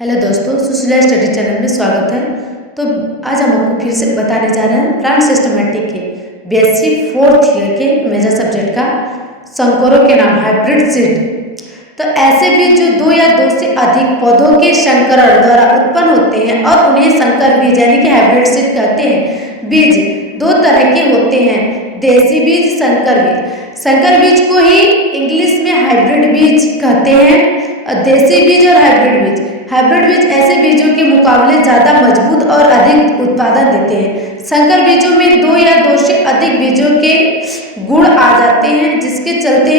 Hello दोस्तों, Sushila study channel में स्वागत है। तो आज हम आपको फिर से बताने जा रहे हैं प्लांट सिस्टमेटिक के बीएससी फोर्थ ईयर के मेजर सब्जेक्ट का संकरों के नाम हाइब्रिड सीड। तो ऐसे बीज जो दो या दो से अधिक पौधों के संकरण द्वारा उत्पन्न होते हैं और उन्हें संकर बीज यानी कि हाइब्रिड सीड कहते हैं। बीज दो तरह के होते हैं, देसी बीज, संकर बीज। संकर बीज को ही इंग्लिश में हाइब्रिड बीज कहते हैं। और देसी बीज और हाइब्रिड बीज, हाइब्रिड बीज ऐसे बीजों के मुकाबले ज़्यादा मजबूत और अधिक उत्पादन देते हैं। संकर बीजों में दो या दो से अधिक बीजों के गुण आ जाते हैं, जिसके चलते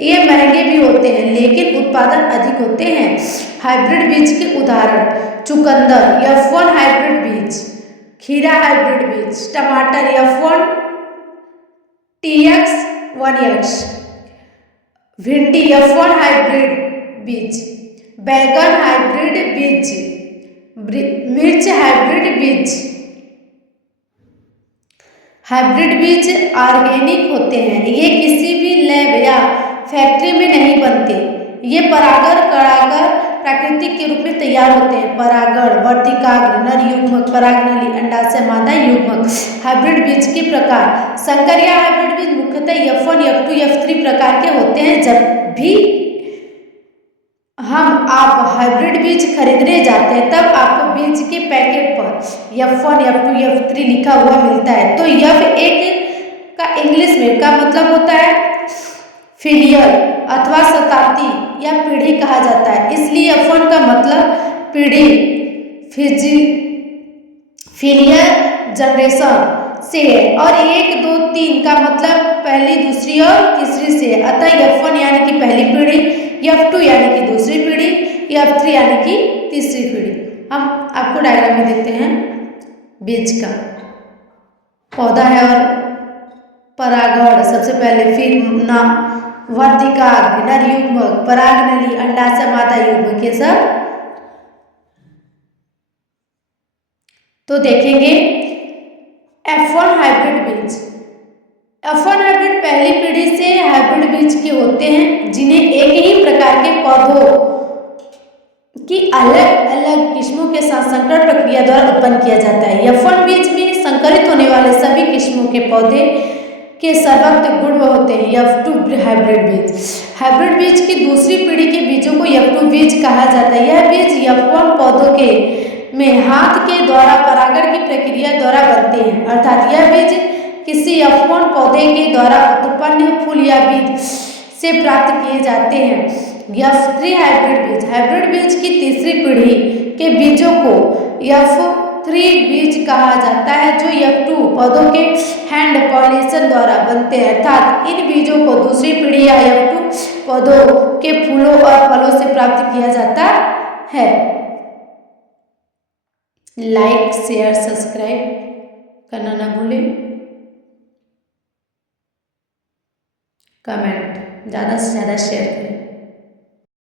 ये महंगे भी होते हैं लेकिन उत्पादन अधिक होते हैं। हाइब्रिड बीज के उदाहरण चुकंदर F1 हाइब्रिड बीज, खीरा हाइब्रिड बीज, टमाटर F1 TX1X, भिंडी F1 हाइब्रिड बीज, बैगन हाइब्रिड बीज, मिर्च हाइब्रिड बीज। हाइब्रिड बीज ऑर्गेनिक होते हैं, ये किसी भी लैब या फैक्ट्री में नहीं बनते। ये परागण कराकर प्राकृतिक के रूप में तैयार होते हैं। परागण वर्तिकाग्र, नर युग्मक, परागनली, अंडाशय, मादा युग्मक। हाइब्रिड बीज के प्रकार संकर या हाइब्रिड बीज मुख्यतः F1, F2, F3 प्रकार के होते हैं। जब भी आप हाइब्रिड बीज खरीदने जाते हैं तब आपको बीज के पैकेट पर F1, F2, F3 लिखा हुआ मिलता है। तो F1 का इंग्लिश में का मतलब होता है फिलियर अथवा शताब्दी या पीढ़ी कहा जाता है, इसलिए F1 का मतलब पीढ़ी, फिलियर जनरेशन से है। और 1, 2, 3 का मतलब पहली, दूसरी और तीसरी से है। अतः F1 यानी कि पहली पीढ़ी, F2 यानी कि दूसरी पीढ़ी, F3 यानी कि तीसरी पीढ़ी। हम आपको डायग्राम में देखते हैं। बीज का पौधा है और परागण सबसे पहले, फिर ना वर्तिकाग्र, नर युग्मक, परागनली, अंडाशय, मादा युग्मक, ये सब तो देखेंगे। F1 हाइब्रिड बीज, F1 हाइब्रिड पहली पीढ़ी से हाइब्रिड बीज के होते हैं, जिन्हें एक ही प्रकार के पौधों की अलग अलग किस्मों के साथ संकर प्रक्रिया द्वारा उत्पन्न किया जाता है। F1 बीज में संकरित होने वाले सभी किस्मों के पौधे के सर्वोत्त गुण होते हैं। F2 हाइब्रिड बीज, हाइब्रिड बीज की दूसरी पीढ़ी के बीजों को F2 बीज कहा जाता है। यह बीज F1 पौधों के में हाथ के द्वारा परागण की प्रक्रिया द्वारा बनते हैं, अर्थात यह बीज किसी F1 पौधे के द्वारा उत्पन्न फूल या बीज से प्राप्त किए जाते हैं। F3 हाइब्रिड बीज, हाइब्रिड बीज की तीसरी पीढ़ी के बीजों को F3 बीज कहा जाता है, जो F2 पौधों के हैंड पॉलिनेशन द्वारा बनते हैं, अर्थात इन बीजों को दूसरी पीढ़ी या F2 पौधों के फूलों और फलों से प्राप्त किया जाता है। लाइक, शेयर, सब्सक्राइब करना ना भूलें। कमेंट ज़्यादा से ज़्यादा शेयर करें।